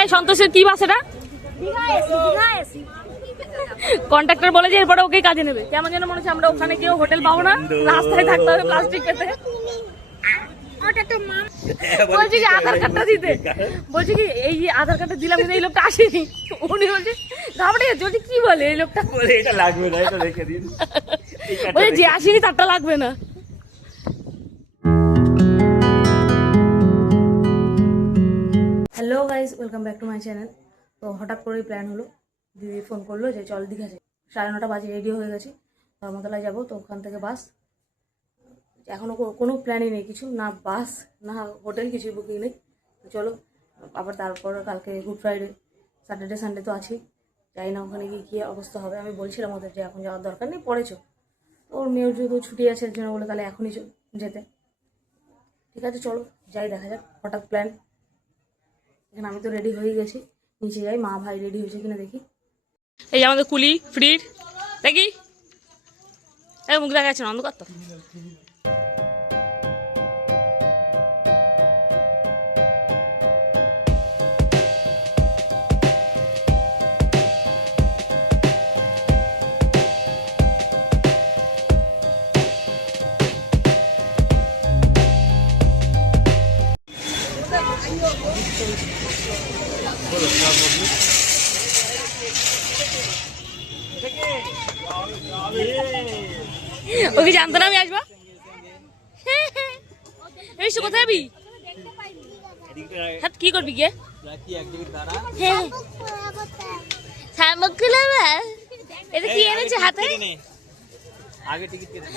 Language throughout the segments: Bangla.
এই সন্তোষের কি বাস এটা? কন্ট্রাক্টর বলে যে এরপরে ওকেই কাজে নেবে। কেমন যেন মনে হচ্ছে আমরা ওখানে গিয়ে হোটেল পাবো না, রাস্তায় থাকতে হবে প্লাস্টিক পেতে। বলছি কি আধার কার্ডটা দিতে, বলছি কি এই যে আধার কার্ডটা দিলাম কিন্তু এই লোকটা আসেনি। উনি বলছে ঘাবড়ে গেছে, বলছি কি বলে এই লোকটা, বলে এটা লাগবে না, এটা রেখে দিন। বলে যে আসেনি তারটা লাগবে না। Hello guys, welcome back to my channel. তো হঠাৎ করেই প্ল্যান হলো, দিদি ফোন করলো যে চল দীঘা যাই। 9:30 বাজে রেডি হয়ে গেছি, ধর্মতলায় যাবো। তো ওখান থেকে বাস, এখনও কোনো প্ল্যানই নেই কিছু, না বাস না হোটেল, কিছুই বুকিং নেই। তো চলো আবার তারপর কালকে গুড ফ্রাইডে, স্যাটারডে সানডে তো আছেই। যাই না ওখানে গিয়ে কী অবস্থা হবে। আমি বলছিলাম ওদের যে এখন যাওয়ার দরকার নেই, পরে চো। ওর মেয়ের যেহেতু ছুটি আছে এর জন্য বলে তাহলে এখনই যেতে। ঠিক আছে চলো যাই, দেখা যাক। হঠাৎ প্ল্যান, এখানে আমি তো রেডি হয়ে গেছি, নিচে যাই মা ভাই রেডি হয়েছে কিনা দেখি। এই যে আমাদের কুলি ফ্রির দেখি, এই মুখ দেখা যাচ্ছে না, অন্ধকার তো। ওকে জানতো না আমি আসবো। কোথায় যাবি? কি করবি গিয়ে? এটা কি এনেছে হাতে? আগে টিকিট কেটে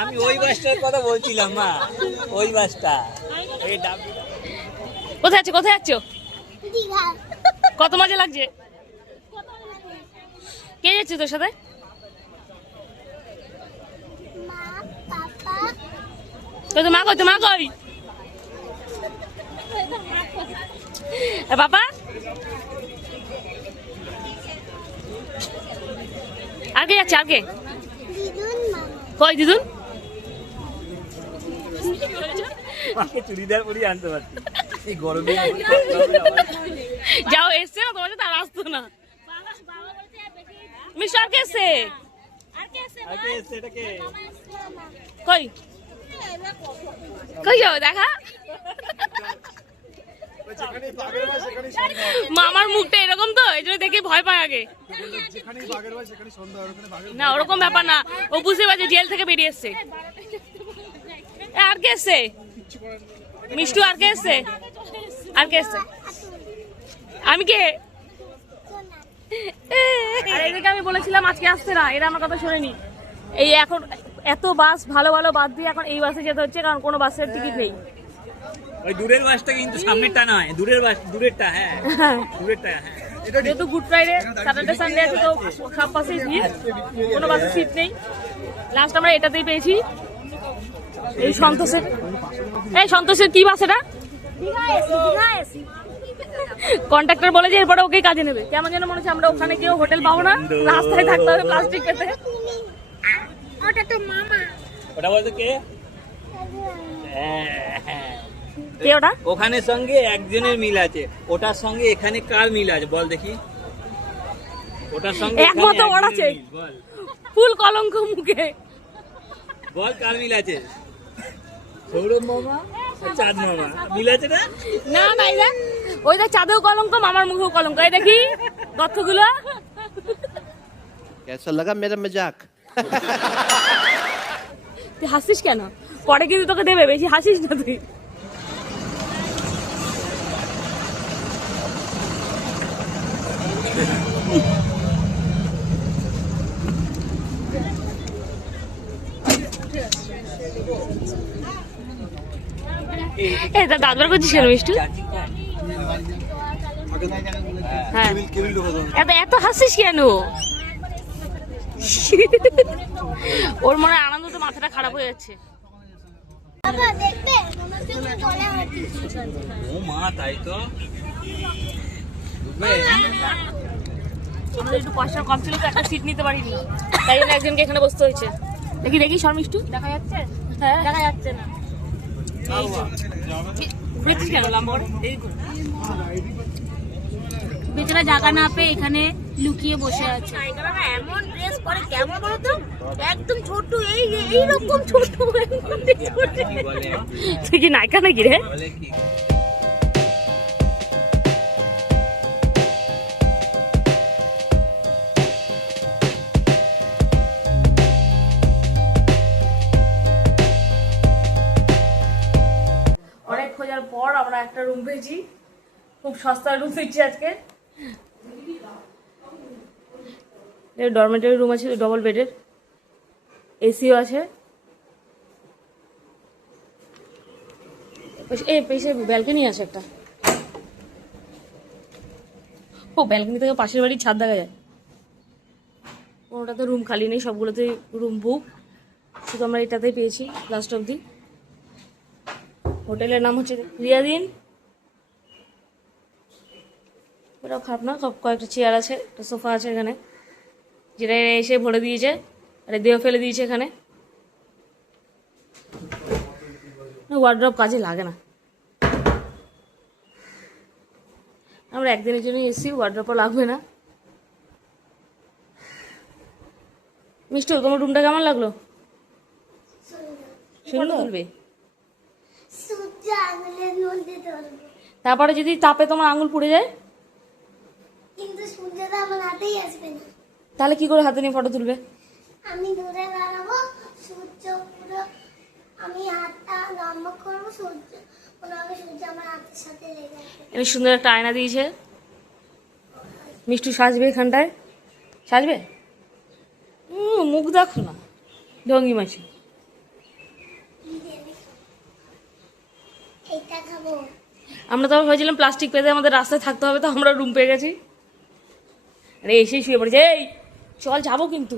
আমি ওই বাসটার কথা বলছিলাম মা, ওই বাসটা। কোথায় আছো, কোথায় আছো? কত মজা লাগছে। কে যাচ্ছে তোর সাথে? মা কই, তো মা কই? বাবা আর কে যাচ্ছে? আর কে? কই দিদুন? চুড়িদার পরিয়ে আনতে পারছি এই গরমে। যাও এসছে না তোমার সাথে, আর আসতো না। মিস্টার আর কে এসছে? কই কই যাও দেখা। মামার মুখটা এরকম তো, এই জন্য দেখে ভয় পায় আগে। না ওরকম ব্যাপার না, ও বুঝতে পারছে জেল থেকে বেরিয়ে এসছে। আর কে এসছে? মিষ্টু আর কে এসছে? আর কে এসছে? আমি কে? আর এদিকে আমি বলেছিলাম আজকে আসতে না, এরা আমার কথা শোনেনি। এই এখন এত বাস ভালো ভালো বাদ দিয়ে এখন এই বাসে যেতে হচ্ছে, কারণ কোনো বাসের টিকিট নেই। ওই দূরের বাসটা কিন্তু সামনেরটা নয়, দূরের বাস, দূরেরটা। হ্যাঁ দূরেরটা। হ্যাঁ যেহেতু গুড ফ্রাইডে স্যাটারডে সানডে আছে তো সব বাসেই ভিড়, কোনো বাসে সিট নেই। লাস্ট আমরা এটাতেই পেয়েছি, এই সন্তোষের। এই সন্তোষের কি বাস এটা? কন্ট্রাক্টর বলে যে এরপরে ওকেই কাজে নেবে। কেমন যেন মনে হচ্ছে আমরা ওখানে গিয়ে হোটেল পাবো না, রাস্তায় থাকতে হবে প্লাস্টিক পেতে। ওটা তো মামা। ওটা বলতে কে? কে ওটা? ওখানের সঙ্গে একজনের মিল আছে, ওটার সঙ্গে এখানে কার মিল আছে বল দেখি? ওটার সঙ্গে একমত ওর আছে, ফুল কলঙ্ক মুখে। বল কার মিল আছে? সৌরভ মামা, চাঁদ মামা মিল আছে না? না না, ওই দেখ চাঁদেও কলঙ্ক, মামার মুখেও কলঙ্ক। এই দেখি তথ্যগুলো। कैसा लगा मेरा मजाक? তুই হাসিস কেন? পরে কিন্তু তোকে দেবে, বেশি হাসিস না তুই। দাঁত বার করছিস কেন মিষ্টু? হ্যাঁ এত হাসিস কেন? ওর মনে আনন্দ তো মাথাটা খারাপ হয়ে যাচ্ছে। ও মা, তাই তো। আমাদের একটু পয়সা কম ছিল তো একটা সিট নিতে পারিনি, তাই জন্য একজনকে এখানে বসতে হয়েছে। দেখি দেখি শর্মিষ্টু দেখা যাচ্ছে? হ্যাঁ দেখা যাচ্ছে না। ঘুরেছিস কেন লম্বা করে? বেচারা জায়গা না পেয়ে এখানে লুকিয়ে বসে আছে। এমন ড্রেস পরে কেমন বলতো, একদম ছোট, এইরকম ছোট। তুই কি নায়িকা নাকি রে? বলে কি অনেক খোঁজার পর আমরা একটা রুম পেয়েছি, খুব সস্তার রুম পেয়েছি আজকে। ডরমেটরি রুম আছে, ডবল বেডের, এসিও আছে। এই পেছনে ব্যালকনি আছে একটা। ও ব্যালকনি থেকে পাশের বাড়ির ছাদ দেখা যায়। কোনোটাতে রুম খালি নেই, সবগুলোতে রুম বুক। শুধু আমরা এটাতেই পেয়েছি লাস্ট অবধি। হোটেলের নাম হচ্ছে রিয়াদিন। এটাও খারাপ না, কয়েকটা চেয়ার আছে, একটা সোফা আছে এখানে, যেটা এসে ভরে দিয়েছে, আর দেহ ফেলে দিয়েছে এখানে। ওয়ার্ড্রপ কাজে লাগে না, আমরা একদিনের জন্য এসি, ওয়ার্ড্রপও লাগবে না। মিষ্টি, তোমার রুমটা কেমন লাগলো? সুন্দর তুলবে। তারপরে যদি তাপে তোমার আঙুল পুড়ে যায়, কিন্তু সূর্যটা আমার হাতেই আসবে না। তাহলে কি করে হাতে নিয়ে ফটো তুলবে? আমি দূরে দাঁড়াবো, সূর্য পুরো, আমি হাতটা লম্বা করবো, সূর্য মনে হবে সূর্য আমার হাতের সাথে লেগে আছে। এনে সুন্দর একটা আয়না দিয়েছে। মিষ্টি সাজবে এখানটায়, সাজবে। মুখ দেখো না, ঢঙ্গি মাসি। এইটা খাবো। আমরা তো ভেবেছিলাম প্লাস্টিক পেতে আমাদের রাস্তায় থাকতে হবে, তো আমরা রুম পেয়ে গেছি। আরে এসেই শুয়ে পড়েছে। এই চল যাবো, কিন্তু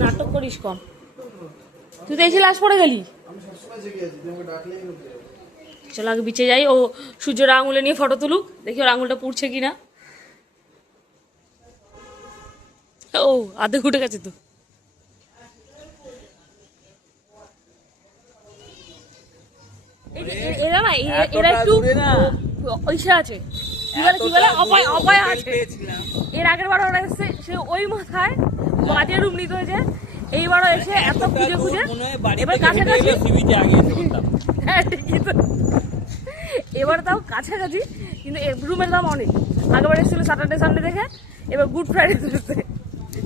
নাটক করিস কম। তুই তো এসে লাশ পড়ে গেলি। চল আগে বিচে যাই, ও সূর্যের আঙুলে নিয়ে ফটো তুলুক, দেখি ওর আঙুলটা পুড়ছে কিনা। ও আধে ঘুটে গেছে তো। এরা না, এরা একটু ওইসে আছে, কি বলে অপায় আছে। এর আগের বার ওরা এসছে, সে ওই মাথায় বাজে রুম নিতে হয়েছে। এইবারও এসে এত খুঁজে খুঁজে এবার কাছাকাছি। হ্যাঁ ঠিকই তো, এবার তাও কাছাকাছি, কিন্তু রুমের দাম অনেক। আগেবার এসেছিল স্যাটারডে সানডে দেখে, এবার গুড ফ্রাইডে এসেছে।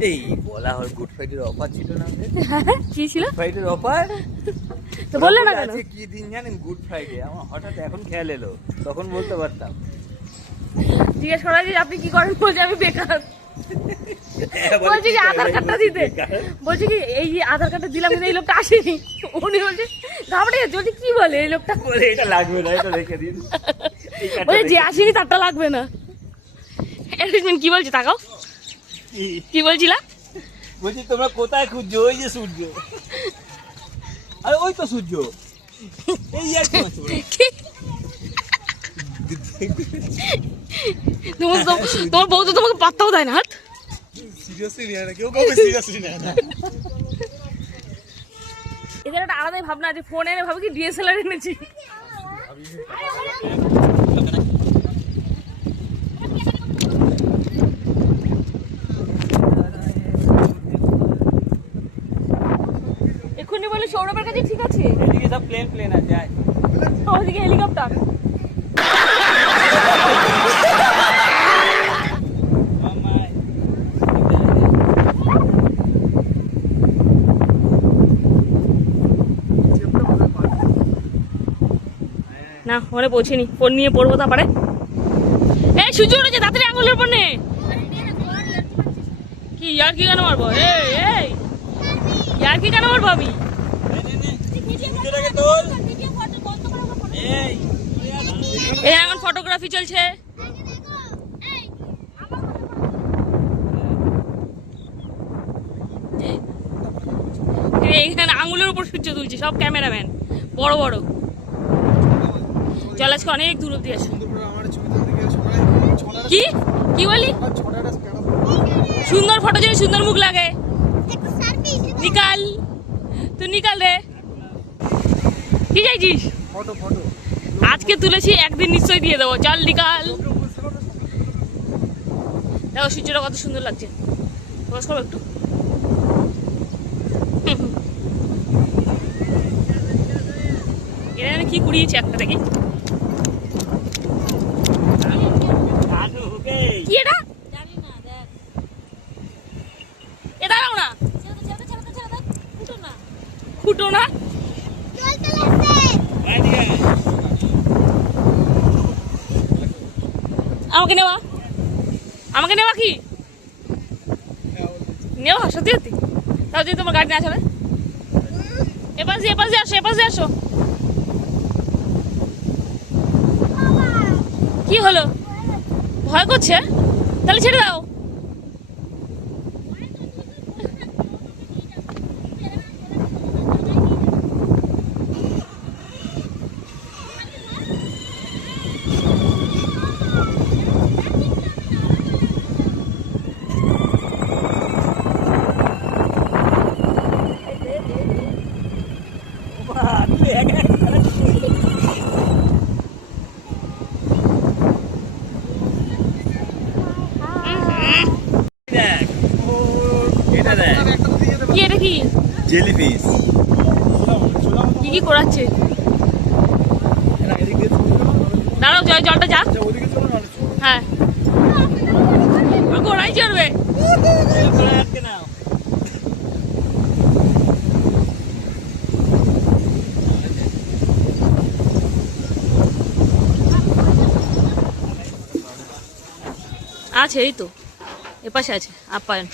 এই বলা হয় গুড ফ্রাইডের অফার ছিল না? কি ছিল ফ্রাইডের অফার তো বললে না কেন? আজকে কি দিন জানেন? Good Friday. আমার হঠাৎ এখন খেয়াল এলো, তখন বলতে পারতাম। জিজ্ঞেস করা যে আপনি কি করেন, বলছে আমি বেকার। বলছি যে আধার কার্ডটা দিতে, বলছি কি এই যে আধার কার্ডটা দিলাম, কিন্তু এই লোকটা আসেনি। উনি বলছে ঘাবড়ে গেছে, বলছি কি বলে এই লোকটা, বলে এটা লাগবে না, এটা রেখে দিন। বলছে যে আসেনি তারটা লাগবে না। কি বলছি তাকাও, কি বলছিলা? বলছি তোমরা কোথায় খুঁজছো? ওই যে সূর্য, আরে ওই তো সূর্য, এই আর কি আছে? তোমার বউ তো তোমাকে পাত্তাও দেয় না। সিরিয়াসলি নেয় না, কেউ কাউকে সিরিয়াসলি নেয় না। এদের একটা আলাদাই ভাবনা আছে, ফোন এনে ভাবে কি ডিএসএলআর এনেছি। এক্ষুনি বলে সৌরভের কাছে ঠিক আছে, এদিকে সব প্লেন আছে, আয়। ওদিকে হেলিকপ্টার। না ওরে পৌঁছেনি, ফোন নিয়ে পড়বো তারপরে। এই সূর্য উঠেছে, তাড়াতাড়ি আঙুলের উপর নে। কি ইয়ার কি কেন মারবো? এই ইয়ার কি কেন মারবো আমি? এই এখন ফটোগ্রাফি চলছে। এইখানে আঙুলের উপর সূর্য তুলছে সব ক্যামেরাম্যান বড় বড়। চল আজকে অনেক দূর অব্দি আছে। কি কি বলি? সুন্দর ফটো যদি সুন্দর মুখ লাগে, নিকাল তুই নিকাল রে। কি চাইছিস? ফটো ফটো আজকে তুলেছি, একদিন নিশ্চয়ই দিয়ে দেবো। চল নিকাল। দেখো সূর্যটা কত সুন্দর লাগছে, ফোকাস করো একটু। এটা কি কুড়িয়েছে একটা দেখি, কি এটা? জানি না, দেখ। এ দাঁড়াও না, ফুটো না। ফুটো না। জল চলে আসছে। আমাকে নেওয়া, আমাকে নেওয়া কি নেওয়া? সত্যি সত্যি? তাও যদি তোমার গাড়ি না চলে। এপাশ দিয়ে আসো, এপাশ দিয়ে আসো। কি হলো? ভয় করছে? তাহলে ছেড়ে দাও। এটা দেখ, কি এটা কি? জেলিফিশ। কি কি করাচ্ছে? দাঁড়াও, জলটা যাক। হ্যাঁ, ঘোড়াই চড়বে। আছে, এই তো এপাশে আছে আপ্যায়ন।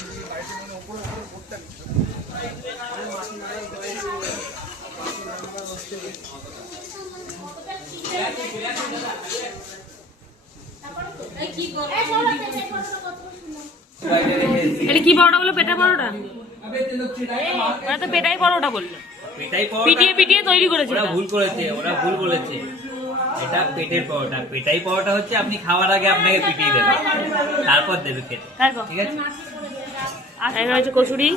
এটা কি পরোটা বললো? পেটা পরোটা? ওরা তো পেটাই পরোটা বললো। পিটিয়ে পিটিয়ে তৈরি করেছে। ওরা ভুল করেছে, ওরা ভুল বলেছে। এটা পেটের পরোটা। পেটাই পরোটা হচ্ছে আপনি খাওয়ার আগে আপনাকে পিটিয়ে দেবে, তারপর দেবে খেতে। ঠিক আছে? আর এখানে হচ্ছে কচুরি,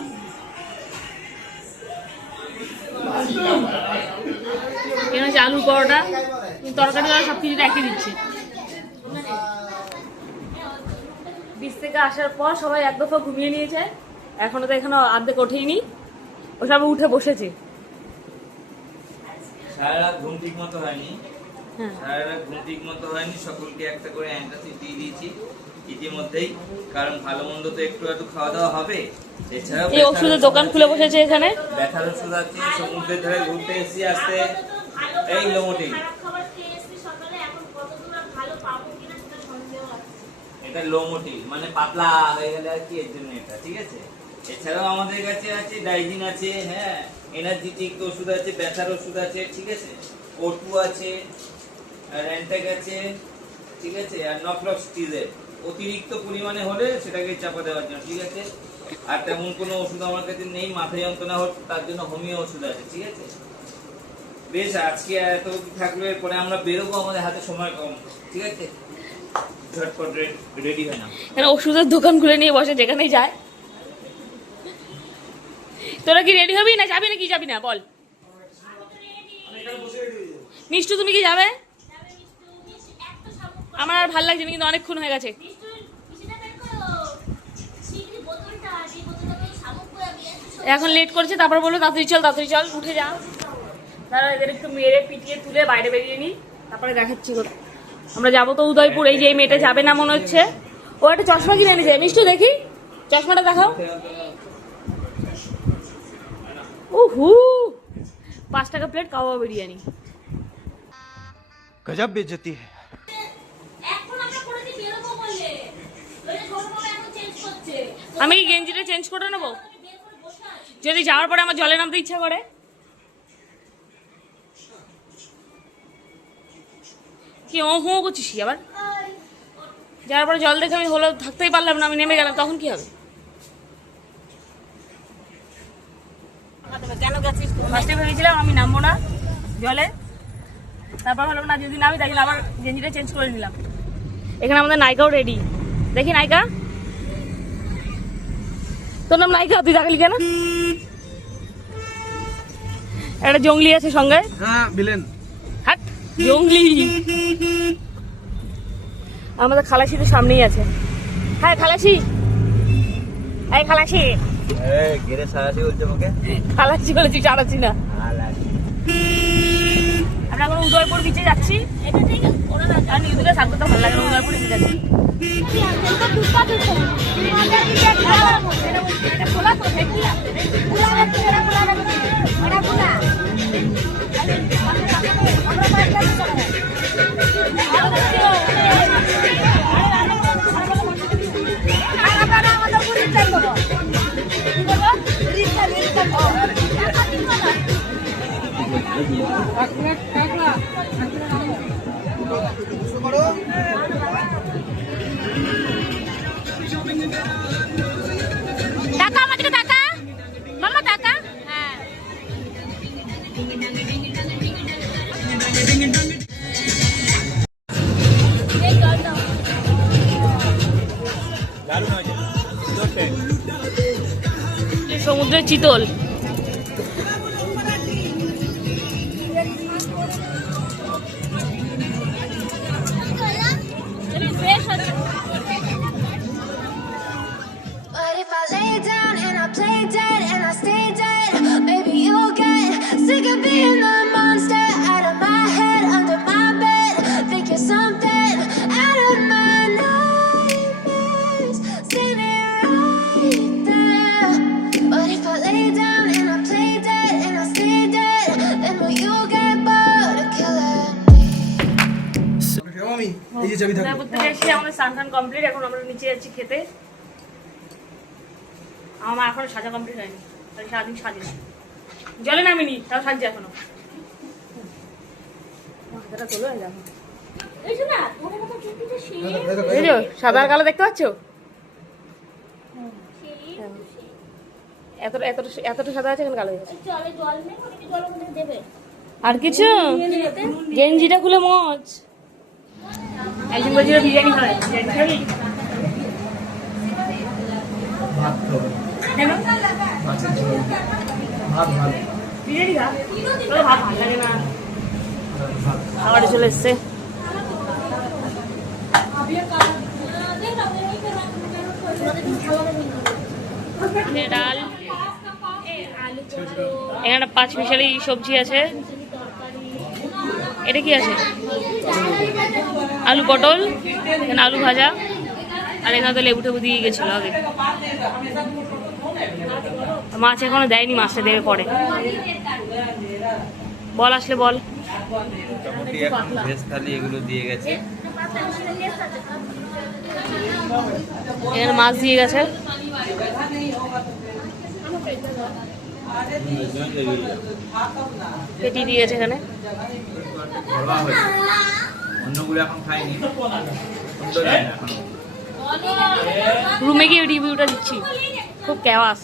এখানে হচ্ছে আলুর পরোটা। তরকারি সব কিছু একই দিচ্ছে। বীজ থেকে আসার পর সবাই এক দফা ঘুমিয়ে নিয়েছে, এখনো তো এখানে অর্ধেক ওঠেইনি, ও সব উঠে বসেছে। সারা রাত ঘুম ঠিক মতো হয়নি, হ্যাঁ, সারা রাত ঘুম ঠিক মতো হয়নি। সকলকে একটা করে অ্যান্টাসিড দিয়ে দিয়েছি ইতিমধ্যেই, কারণ ভালো মন্দ তো একটু একটু খাওয়া দাওয়া হবে। এছাড়াও এই ওষুধের দোকান খুলে বসেছে এখানে। ব্যথার ওষুধ আছে, সমুদ্রের ধারে ঘুরতে এসেছি আসতে। এই লোমোটিন, এটা লোমোটিন মানে পাতলা হয়ে গেলে আর কি, এর জন্য এটা। ঠিক আছে? এছাড়াও আমাদের কাছে আছে ডাইজিন আছে, হ্যাঁ, এনার্জেটিক ওষুধ আছে, ব্যথার ওষুধ আছে। ঠিক আছে? O2 আছে, র্যান্টাক আছে। ঠিক আছে? আর নফ্লক্সিজেন অতিরিক্ত পরিমাণে হলে সেটাকে চাপা দেওয়ার জন্য। ঠিক আছে? আর তেমন কোনো ওষুধ আমার কাছে নেই। মাথা যন্ত্রণা হোক তার জন্য হোমিও ওষুধ আছে। ঠিক আছে? বেশ, আজকে এত থাকলে পরে আমরা বেরোবো, আমাদের হাতে সময় কম। ঠিক আছে? ঝটপট রেডি হয় না। এখানে ওষুধের দোকান খুলে নিয়ে বসে, যেখানেই যায়। তোরা কি রেডি হবি না যাবি না? কি যাবি না বল? মিষ্টু তুমি কি যাবে? আমার আর ভালো লাগছে না, কিন্তু অনেকক্ষণ হয়ে গেছে। এখন লেট করছে, তারপর বললো তাড়াতাড়ি চল, উঠে যা। তারা এদের একটু মেরে পিটিয়ে তুলে বাইরে বেরিয়ে নিই, তারপরে দেখাচ্ছি কোথায় আমরা যাবো। তো উদয়পুর। এই যে এই মেয়েটা যাবে না মনে হচ্ছে, ও একটা চশমা কিনে এনেছে। মিষ্টু দেখি চশমাটা দেখাও। উহু, 5 টাকা প্লেট কাওয়া বিরিয়ানি। गजब बेइज्जती है। আমি কি গেঞ্জিটা চেঞ্জ করে নেবো যদি যাওয়ার পরে আমার জলে নামতে ইচ্ছা করে? কি ও হো করছিস কি আবার? যাওয়ার পরে জল দেখে আমি হলো থাকতেই পারলাম না, আমি নেমে গেলাম, তখন কি হবে? ফার্স্টে ভেবেছিলাম আমি নামবো না জলে, তারপর হলাম না, যদি নামি তাই আবার গেঞ্জিটা চেঞ্জ করে নিলাম। এখানে আমাদের নায়িকাও রেডি। দেখি নায়িকা, তোর নাম নায়িকা, তুই থাকলি কেন? একটা জঙ্গলি আছে সঙ্গে। हाँ विलेन। হাট, জঙ্গলি। আমাদের খালাসি তো সামনেই আছে। হ্যাঁ খালাসি, এই খালাসি, গেরে সারাসি বলছে আমাকে, খালাসি বলেছি, চালাচ্ছি না। আমরা এখন উদয়পুর বিচে যাচ্ছি। এটা ঠিক আছে, ওরা না আর নিউজে সাত কথা ভালো লাগে না, উদয়পুর বিচে যাচ্ছি। টাকা আমার দিকে টাকা, মামা টাকা। হ্যাঁ এই জল দাও। সমুদ্রের চিতল। ফ্রেশ আছে। But if I lay down and I play dead and I stay dead, maybe you'll get sick of being the monster out of my head, under my bed. Think you're something out of my nightmares, standing right there. But if I lay down and I play dead and I stay dead, then will you get bored of killing me? Udaipur থেকে এসে আমাদের স্নান কমপ্লিট। এখন আমরা নিচে যাচ্ছি খেতে। আমার এখনো সাজা কমপ্লিট হয়নি, তাই সারাদিন সাজিস। জলে নামিনি, তাও সাজছে এখনো। মাথাটা তোলো, এই দেখো। এই শোনা, তোমার কথা চুপিটা সেই এই যে সাদা আর কালো দেখতে পাচ্ছ? এতটা সাদা আছে, এখন কালো হয়ে গেছে। জলে জল নেই, অনেকে জল ওখানে দেবে। আর কিছু গেঞ্জিটা খুলে মজ। একদিন বলছিল বিরিয়ানি হয়, বিরিয়ানি খাবি? কেন? বিরিয়ানি খা। তোর ভাত ভালো লাগে না। খাবারে চলে এসছে। ডাল, এখানে 5 মিশালি সবজি আছে। এটা কি আছে? আলু পটল, এখানে আলু ভাজা, আর এখানে তো লেবু টেবু দিয়ে গেছিল আগে। মাছ এখনো দেয়নি, মাছটা দেবে পরে। বল আসলে বল। মোটামুটি এখন ভেজ থালি এগুলো দিয়ে গেছে। এখানে মাছ দিয়ে গেছে। পেটি দিয়ে গেছে এখানে। অন্যগুলো এখন খাইনি, সুন্দর হয় না এখন। রুমে গিয়ে রিভিউটা দিচ্ছি, খুব ক্যাওয়াস।